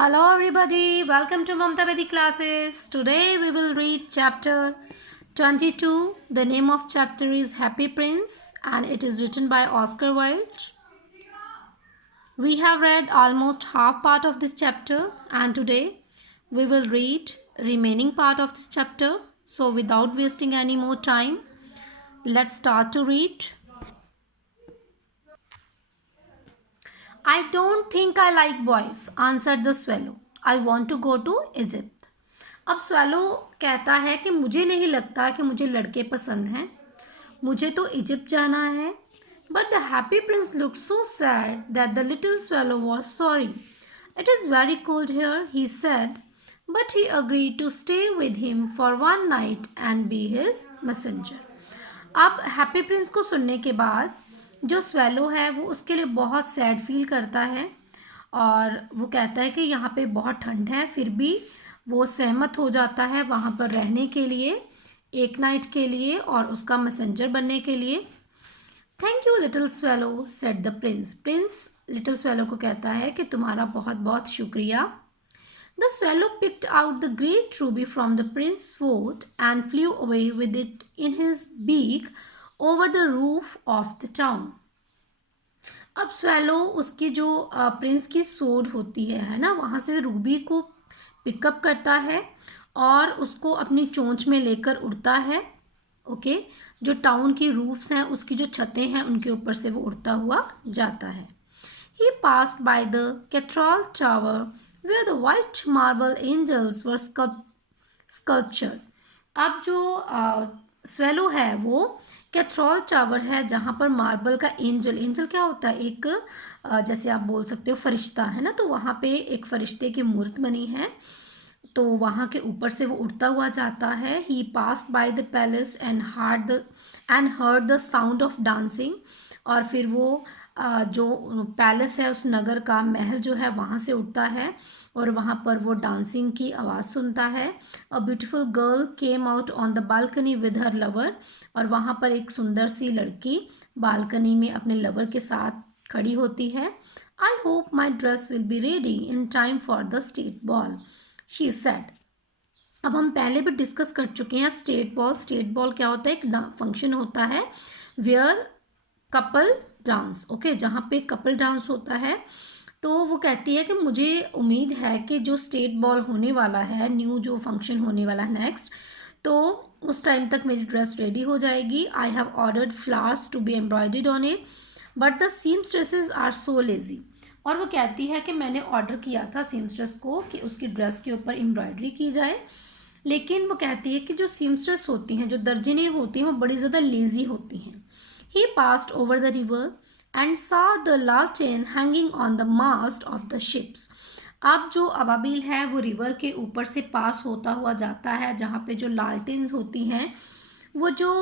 Hello everybody, welcome to Mamta Vedic classes. Today we will read chapter 22. The name of chapter is Happy Prince and it is written by Oscar Wilde. We have read almost half part of this chapter and today we will read remaining part of this chapter. So without wasting any more time, let's start to read. I don't think I like boys, answered the swallow. I want to go to Egypt. अब swallow कहता है कि मुझे नहीं लगता कि मुझे लड़के पसंद हैं, मुझे तो इजिप्ट जाना है. But the happy prince look so sad that the little swallow was sorry. It is very cold here, he said, but he agreed to stay with him for one night and be his messenger. अब happy prince को सुनने के बाद जो swallow है वो उसके लिए बहुत सैड फील करता है और वो कहता है कि यहाँ पे बहुत ठंड है, फिर भी वो सहमत हो जाता है वहाँ पर रहने के लिए एक नाइट के लिए और उसका मैसेंजर बनने के लिए. Thank you little swallow, said the prince. Prince little swallow को कहता है कि तुम्हारा बहुत बहुत शुक्रिया. The swallow picked out the great ruby from the prince fort and flew away with it in his beak over the roof of the town. अब swallow उसकी जो प्रिंस की सोड होती है ना, वहाँ से रूबी को पिकअप करता है और उसको अपनी चोंच में लेकर उड़ता है. ओके, जो टाउन की रूफ्स हैं उसकी जो छतें हैं उनके ऊपर से वो उड़ता हुआ जाता है. He passed by the cathedral tower where the white marble angels were sculptured. अब जो स्वेलो है वो कैथेड्रल टावर है जहाँ पर मार्बल का एंजल क्या होता है, एक जैसे आप बोल सकते हो फरिश्ता है ना, तो वहाँ पे एक फरिश्ते की मूर्त बनी है, तो वहाँ के ऊपर से वो उड़ता हुआ जाता है. He passed by the palace and heard the sound of dancing. और फिर वो जो पैलेस है उस नगर का महल जो है वहाँ से उड़ता है और वहाँ पर वो डांसिंग की आवाज़ सुनता है. A beautiful girl came out on the balcony with her lover. और वहाँ पर एक सुंदर सी लड़की बालकनी में अपने लवर के साथ खड़ी होती है. I hope my dress will be ready in time for the state ball, she said. अब हम पहले भी डिस्कस कर चुके हैं स्टेट बॉल क्या होता है, एक फंक्शन होता है वेयर कपल डांस. ओके, जहाँ पे कपल डांस होता है. तो वो कहती है कि मुझे उम्मीद है कि जो स्टेट बॉल होने वाला है, न्यू जो फंक्शन होने वाला है नेक्स्ट, तो उस टाइम तक मेरी ड्रेस रेडी हो जाएगी. I have ordered flowers to be embroidered on it but the seamstresses are so lazy. और वो कहती है कि मैंने ऑर्डर किया था सीमस्ट्रेस को कि उसकी ड्रेस के ऊपर एम्ब्रॉयडरी की जाए, लेकिन वो कहती है कि जो सीमस्ट्रेस होती हैं, जो दर्जनें होती हैं, वो बड़ी ज़्यादा लेज़ी होती हैं. He passed over the river and saw the लालटेन hanging on the mast of the ships. अब जो अबाबिल है वो रिवर के ऊपर से पास होता हुआ जाता है जहाँ पे जो लालटेन्स होती हैं, वो जो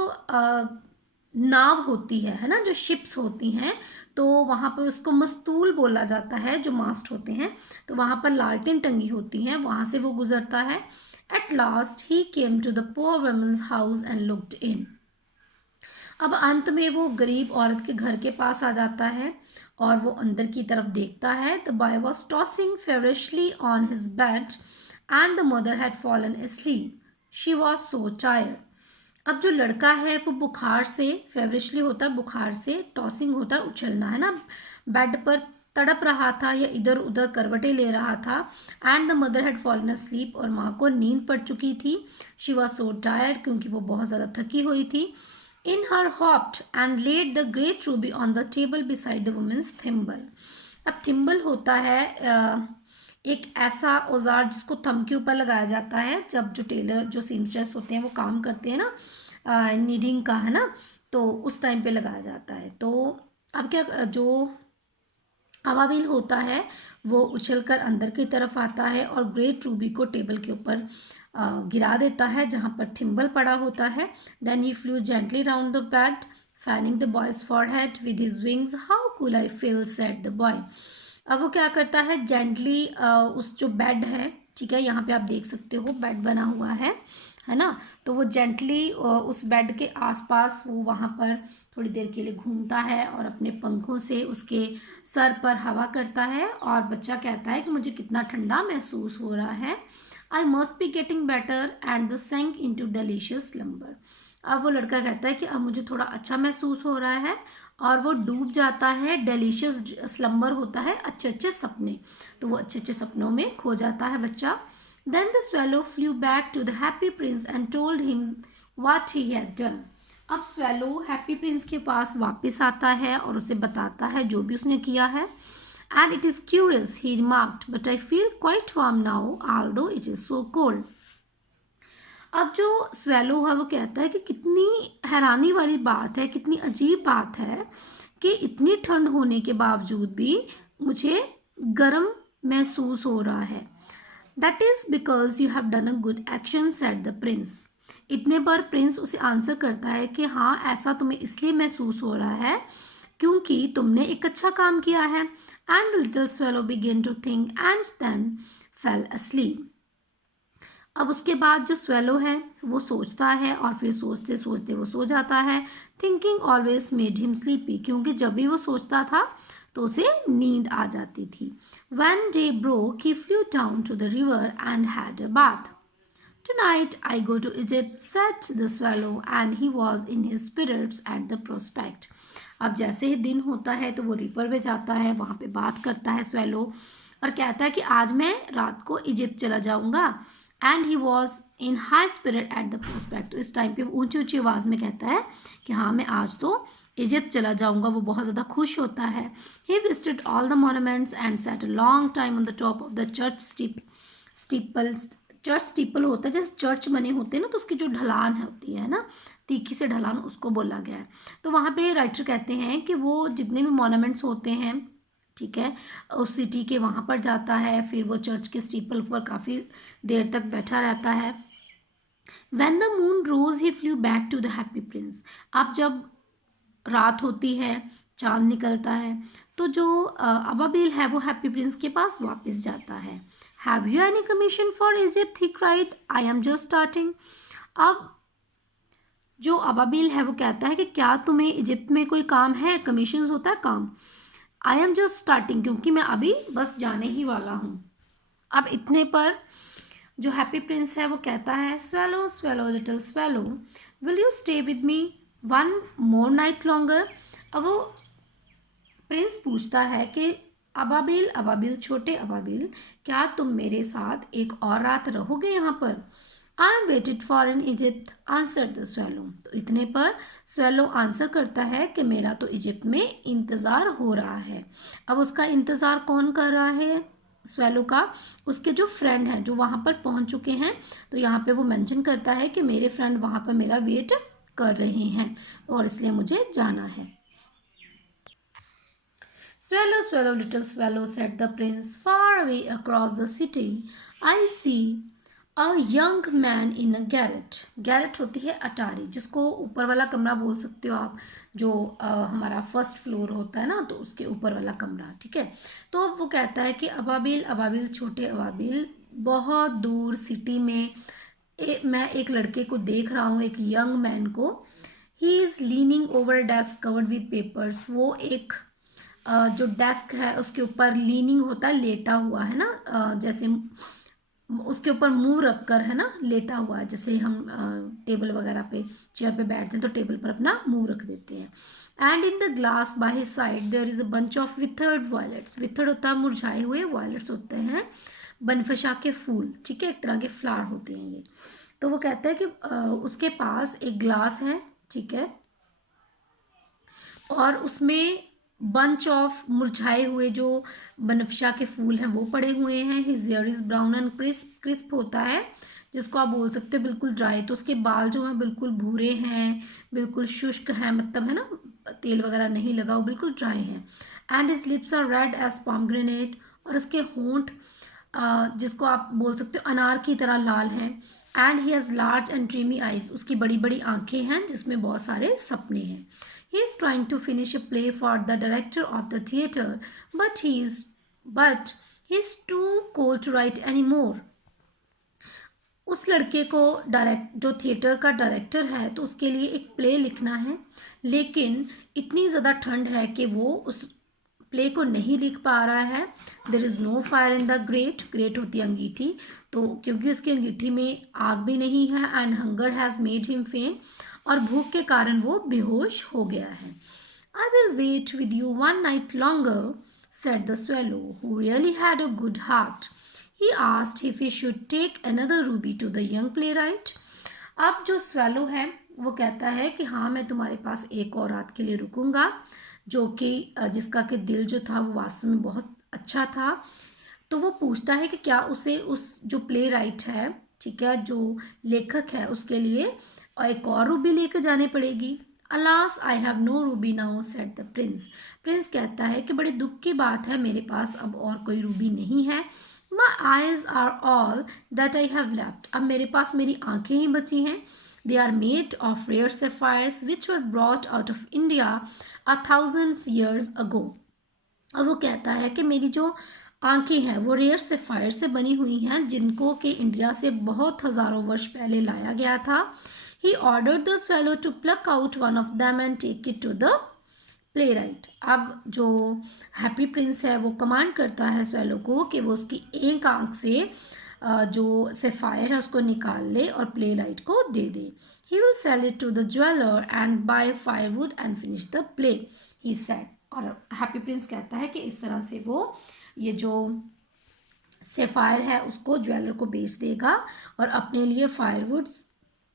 नाव होती है ना, जो शिप्स होती हैं, तो वहाँ पर उसको मस्तूल बोला जाता है, जो मास्ट होते हैं, तो वहाँ पर लालटेन टंगी होती हैं, वहाँ से वो गुजरता है. At last he came to the poor women's house and looked in. अब अंत में वो गरीब औरत के घर के पास आ जाता है और वो अंदर की तरफ देखता है. The boy was tossing feverishly on his bed and the mother had fallen asleep. She was so tired. अब जो लड़का है वो बुखार से, फेवरिशली होता है बुखार से, टॉसिंग होता है उछलना है ना, बेड पर तड़प रहा था या इधर उधर करवटें ले रहा था. And the mother had fallen asleep, और माँ को नींद पड़ चुकी थी. शी वॉज सो टायर्ड, क्योंकि वो बहुत ज़्यादा थकी हुई थी. In her hopped and laid the great ruby on the table beside the woman's thimble. अब थिम्बल होता है एक ऐसा औजार जिसको थंब के ऊपर लगाया जाता है जब जो टेलर, जो सीमस्ट्रेस होते हैं वो काम करते हैं ना, नीडिंग का है ना, तो उस टाइम पे लगाया जाता है. तो अब क्या, जो अबाबिल होता है वो उछलकर अंदर की तरफ आता है और ग्रेट रूबी को टेबल के ऊपर गिरा देता है जहाँ पर थिम्बल पड़ा होता है. Then he flew gently round the bed fanning the boy's forehead with his wings. How cool I feel, said the boy. अब वो क्या करता है, जेंटली उस जो बेड है, ठीक है, यहाँ पे आप देख सकते हो बेड बना हुआ है है ना। तो वो जेंटली उस बेड के आसपास वो वहाँ पर थोड़ी देर के लिए घूमता है और अपने पंखों से उसके सर पर हवा करता है, और बच्चा कहता है कि मुझे कितना ठंडा महसूस हो रहा है। I must be getting better and the सेंक इन टू डिलीशियस स्लम्बर। अब वो लड़का कहता है कि अब मुझे थोड़ा अच्छा महसूस हो रहा है, और वो डूब जाता है, डिलीशियस स्लम्बर होता है अच्छे अच्छे सपने, तो वो अच्छे अच्छे सपनों में खो जाता है बच्चा। Then the swallow flew back to the happy prince and told him what he had done. अब swallow happy prince के पास वापस आता है और उसे बताता है जो भी उसने किया है। And it is curious, he remarked, but I feel quite warm now, although it is so cold. अब जो swallow है वो कहता है कि कितनी हैरानी वाली बात है, कितनी अजीब बात है कि इतनी ठंड होने के बावजूद भी मुझे गर्म महसूस हो रहा है। That is because you have done a good action, said the Prince. इतने पर प्रिंस उसे आंसर करता है कि हाँ, ऐसा तुम्हें इसलिए महसूस हो रहा है क्योंकि तुमने एक अच्छा काम किया है। And the little swallow began to think and then fell asleep। अब उसके बाद जो स्वेलो है वो सोचता है और फिर सोचते सोचते वो सो जाता है। Thinking always made him sleepy, क्योंकि जब भी वो सोचता था तो उसे नींद आ जाती थी। When day broke, he flew down to the river and had a bath. Tonight I go to Egypt, said the swallow, and he was in his spirits at the prospect. अब जैसे ही दिन होता है तो वो रिवर में जाता है, वहाँ पे बात करता है स्वेलो और कहता है कि आज मैं रात को इजिप्ट चला जाऊँगा। And he was in high spirit at the prospect. तो इस टाइम पे वो ऊंची ऊंची आवाज़ में कहता है कि हाँ, मैं आज तो इजिप्ट चला जाऊँगा। वो बहुत ज़्यादा खुश होता है। He visited all the monuments and set a long time on the top of the church steeple. Church steeple होता है, जैसे चर्च बने होते हैं ना, तो उसकी जो ढलान होती है ना, तीखी से ढलान, उसको बोला गया है। तो वहाँ पे राइटर कहते हैं कि वो जितने भी मॉन्यूमेंट्स होते हैं, ठीक है, उस सिटी के वहाँ पर जाता है, फिर वो चर्च के स्टीपल पर काफ़ी देर तक बैठा रहता है। When the moon rose, he flew back to the happy prince. अब जब रात होती है, चांद निकलता है, तो जो अबाबिल है वो हैप्पी प्रिंस के पास वापस जाता है। Have you any commission for Egypt, he cried, I am just starting. अब जो अबाबिल है वो कहता है कि क्या तुम्हें इजिप्ट में कोई काम है, कमीशन होता है काम। आई एम जस्ट स्टार्टिंग, क्योंकि मैं अभी बस जाने ही वाला हूँ। अब इतने पर जो हैप्पी प्रिंस है वो कहता है, swallow swallow little swallow, will you stay with me one more night longer. अब वो प्रिंस पूछता है कि अबाबिल अबाबिल, छोटे अबाबिल, क्या तुम मेरे साथ एक और रात रहोगे यहाँ पर। I am waited for in Egypt, answer the swallow. तो इतने पर स्वेलो आंसर करता है कि मेरा तो इजिप्ट में इंतज़ार हो रहा है। अब उसका इंतज़ार कौन कर रहा है स्वेलो का, उसके जो फ्रेंड हैं जो वहाँ पर पहुँच चुके हैं। तो यहाँ पे वो मेंशन करता है कि मेरे फ्रेंड वहाँ पर मेरा वेट कर रहे हैं और इसलिए मुझे जाना है। Swallow, swallow, little swallow, said the prince, far away across the city, I see a young man in a garret. garret होती है अटारी, जिसको ऊपर वाला कमरा बोल सकते हो आप, जो हमारा फर्स्ट फ्लोर होता है ना, तो उसके ऊपर वाला कमरा, ठीक है। तो अब वो कहता है कि अबाबिल अबाबिल, छोटे अबाबिल, बहुत दूर सिटी में मैं एक लड़के को देख रहा हूँ, एक यंग मैन को। He is leaning over desk covered with papers. वो एक जो डेस्क है उसके ऊपर लीनिंग होता है, लेटा हुआ है ना, जैसे उसके ऊपर मुंह रखकर, है ना, लेटा हुआ है, जैसे हम टेबल वगैरह पे चेयर पे बैठते हैं तो टेबल पर अपना मुंह रख देते हैं। And in the glass by his side there is a bunch of withered violets. Withered होता है मुरझाए हुए, वायलेट्स होते हैं बनफशा के फूल, ठीक है, एक तरह के फ्लावर होते हैं ये। तो वो कहता है कि उसके पास एक ग्लास है, ठीक है, और उसमें बंच ऑफ मुरझाए हुए जो बनफशा के फूल हैं वो पड़े हुए हैं। His here is brown and crisp. Crisp होता है जिसको आप बोल सकते हो बिल्कुल ड्राई। तो उसके बाल जो हैं बिल्कुल भूरे हैं, बिल्कुल शुष्क हैं, मतलब है ना, तेल वगैरह नहीं लगा, वो बिल्कुल ड्राई हैं। And his lips are red as pomegranate. और उसके होंठ जिसको आप बोल सकते हो अनार की तरह लाल हैं। And he has large and dreamy eyes. उसकी बड़ी बड़ी आंखें हैं जिसमें बहुत सारे सपने हैं। He is trying to finish a play for the director of the theater, but he's too cold to write anymore. उस लड़के को जो थिएटर का डायरेक्टर है तो उसके लिए एक प्ले लिखना है, लेकिन इतनी ज़्यादा ठंड है कि वो उस प्ले को नहीं लिख पा रहा है। There is no fire in the grate, grate होती है अंगीठी, तो क्योंकि उसकी अंगीठी में आग भी नहीं है, and hunger has made him फेंट, और भूख के कारण वो बेहोश हो गया है। I will wait with you one night longer, said the swallow, who really had a good heart. He asked if he should take another ruby to the young playwright. अब जो swallow है वो कहता है कि हाँ, मैं तुम्हारे पास एक और रात के लिए रुकूंगा, जो कि जिसका कि दिल जो था वो वास्तव में बहुत अच्छा था। तो वो पूछता है कि क्या उसे उस जो प्ले राइट है, ठीक है, जो लेखक है, उसके लिए एक और रूबी लेकर जानी पड़ेगी। Alas I have no ruby now, said the prince. Prince कहता है कि बड़े दुख की बात है, मेरे पास अब और कोई रूबी नहीं है। My eyes are all that I have left, अब मेरे पास मेरी आंखें ही बची हैं। They are made of rare sapphires which were brought out of India 1000 years ago। और वो कहता है कि मेरी जो आंखें हैं वो रेयर सेफायर से बनी हुई हैं, जिनको कि इंडिया से बहुत हज़ारों वर्ष पहले लाया गया था। He ordered the swallow to pluck out one of them and take it to the playwright। अब जो हैप्पी प्रिंस है वो कमांड करता है स्वेलो को कि वो उसकी एक आंख से जो सेफायर है उसको निकाल ले और प्ले राइट को दे दे। He will sell it to the jeweler and buy firewood and finish the play, he said। और हैप्पी प्रिंस कहता है कि इस तरह से वो ये जो सेफायर है उसको ज्वेलर को बेच देगा और अपने लिए फायरवुड्स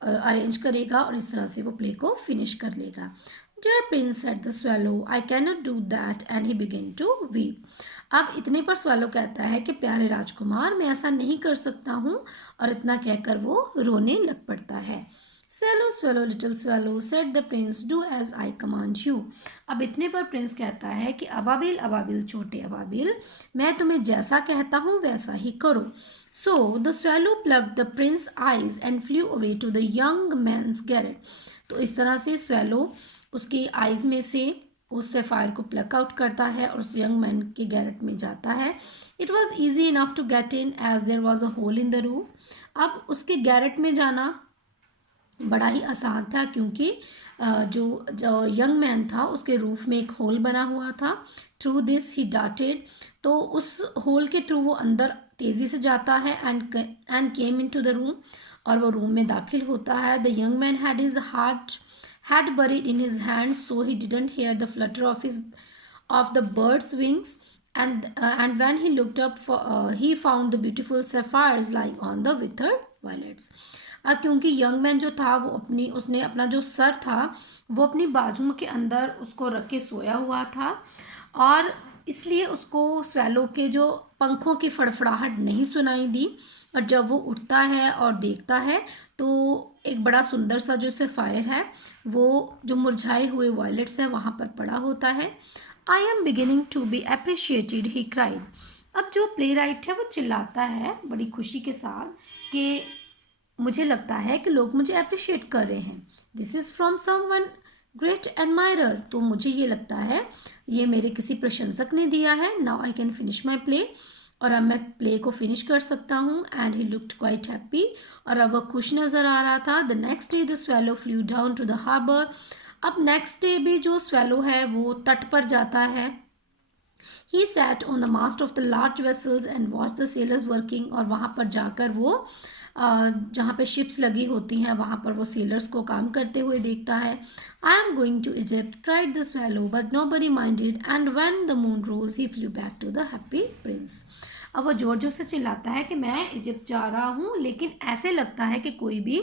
अरेंज करेगा, और इस तरह से वो प्ले को फिनिश कर लेगा। Dear Prince, said the swallow, I cannot do that, and he began to weep। अब इतने पर swallow कहता है कि प्यारे राजकुमार, मैं ऐसा नहीं कर सकता हूँ, और इतना कहकर वो रोने लग पड़ता है। Swallow, swallow, little swallow, said the prince, do as I command you। अब इतने पर प्रिंस कहता है कि अबाबिल अबाबिल छोटे अबाबिल, मैं तुम्हें जैसा कहता हूँ वैसा ही करो। So the swallow plucked the prince's eyes and flew away to the young man's garret। तो इस तरह से swallow उसकी आइज़ में से उस सेफायर को प्लक आउट करता है और उस यंग मैन के गैरेट में जाता है। It was easy enough to get in as there was a hole in the roof. अब उसके गैरेट में जाना बड़ा ही आसान था, क्योंकि जो यंग मैन था उसके रूफ में एक होल बना हुआ था। थ्रू दिस ही डार्टेड, तो उस होल के थ्रू वो अंदर तेज़ी से जाता है and came in to the room, और वो रूम में दाखिल होता है। The young man had his heart had buried in his hands, so he didn't hear the flutter of the bird's wings, and when he looked up he found the beautiful sapphires lying on the withered violets। क्योंकि young man जो था वो उसने अपना जो sir था वो अपनी बाजुओं के अंदर उसको रख के सोया हुआ था, और इसलिए उसको स्वैलो के जो पंखों की फड़फड़ाहट नहीं सुनाई दी, और जब वो उठता है और देखता है तो एक बड़ा सुंदर सा जो सेफायर है वो जो मुरझाए हुए वायलेट्स हैं वहाँ पर पड़ा होता है। I am beginning to be appreciated, he cried. अब जो प्ले राइट है वो चिल्लाता है बड़ी खुशी के साथ कि मुझे लगता है कि लोग मुझे अप्रिशिएट कर रहे हैं। This is from someone great admirer, तो मुझे ये लगता है ये मेरे किसी प्रशंसक ने दिया है। Now I can finish my play, और अब मैं प्ले को फिनिश कर सकता हूँ। And he looked quite happy, और अब वह खुश नज़र आ रहा था। The next day the swallow flew down to the harbour. अब नेक्स्ट डे भी जो स्वैलो है वो तट पर जाता है। He sat on the mast of the large vessels and watch the sailors working, और वहाँ पर जाकर वो जहाँ पे शिप्स लगी होती हैं वहाँ पर वो सेलर्स को काम करते हुए देखता है। I am going to Egypt, cried the swallow, but nobody minded, and when the moon rose he flew back to the happy prince. अब वो जोर जोर से चिल्लाता है कि मैं इजिप्ट जा रहा हूँ, लेकिन ऐसे लगता है कि कोई भी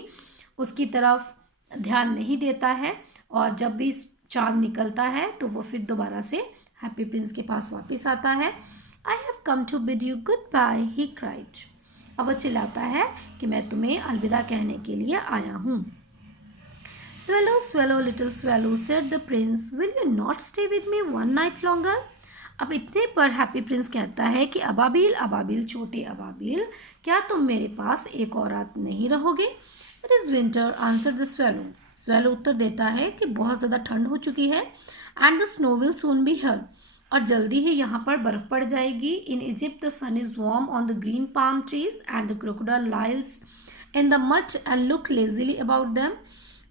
उसकी तरफ ध्यान नहीं देता है, और जब भी चाँद निकलता है तो वो फिर दोबारा से हैप्पी प्रिंस के पास वापस आता है। I have come to bid you goodbye, he cried. अब वो चिल्लाता है कि मैं तुम्हें अलविदा कहने के लिए आया हूँ। Swallow, swallow, little swallow, said the prince, will you not stay with me one night longer? अब इतने पर हैप्पी प्रिंस कहता है कि अबाबिल अबाबिल छोटे अबाबिल, क्या तुम मेरे पास एक और रात नहीं रहोगे? It is winter, answered the swallow। Swallow उत्तर देता है कि बहुत ज़्यादा ठंड हो चुकी है, and the snow will soon be here, और जल्दी ही यहाँ पर बर्फ़ पड़ जाएगी। In Egypt the sun is warm on the green palm trees and the crocodile in the much and look lazily about them.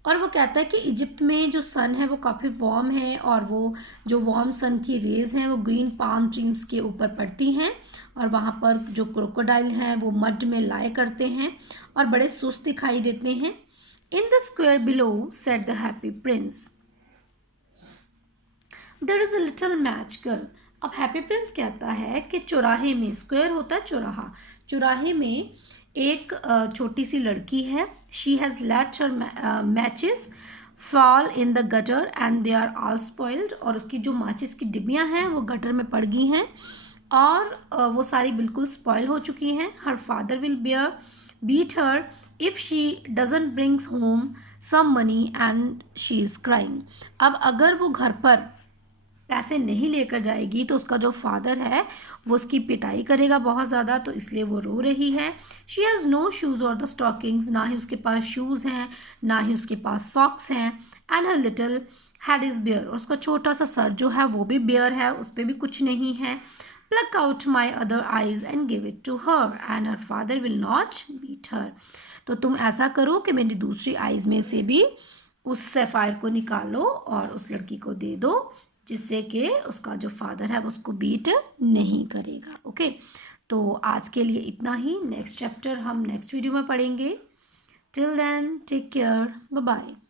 और वो कहता है कि इजिप्ट में जो सन है वो काफ़ी वार्म है और वो जो वार्म सन की रेज हैं वो ग्रीन पाम ट्रीज के ऊपर पड़ती हैं और वहाँ पर जो क्रोकोडाइल हैं वो मड में लाए करते हैं और बड़े सुस्त दिखाई देते हैं। In the square below set the happy prince there is a little match girl. अब हैप्पी प्रिंस कहता है कि चौराहे में, स्क्वायर होता है चौराहा, चौराहे में एक छोटी सी लड़की है। She has let her matches fall in the gutter and they are all spoiled. और उसकी जो माचिस की डिब्बियाँ हैं वो गटर में पड़ गई हैं और वो सारी बिल्कुल स्पॉइल हो चुकी हैं। Her father will beat her if she doesn't brings home some money and she is crying. अब अगर वो घर पर पैसे नहीं लेकर जाएगी तो उसका जो फादर है वो उसकी पिटाई करेगा बहुत ज़्यादा, तो इसलिए वो रो रही है। She has no shoes or the stockings, ना ही उसके पास शूज़ हैं ना ही उसके पास सॉक्स हैं। And her little head is bare, और उसका छोटा सा सर जो है वो भी बेयर है, उस पर भी कुछ नहीं है। Pluck out my other eyes and give it to her and her father will not beat her. तो तुम ऐसा करो कि मेरी दूसरी आइज़ में से भी उस सैफायर को निकालो और उस लड़की को दे दो, जिससे कि उसका जो फादर है वो उसको बीट नहीं करेगा। ओके, तो आज के लिए इतना ही। नेक्स्ट चैप्टर हम नेक्स्ट वीडियो में पढ़ेंगे। Till then take care, bye bye.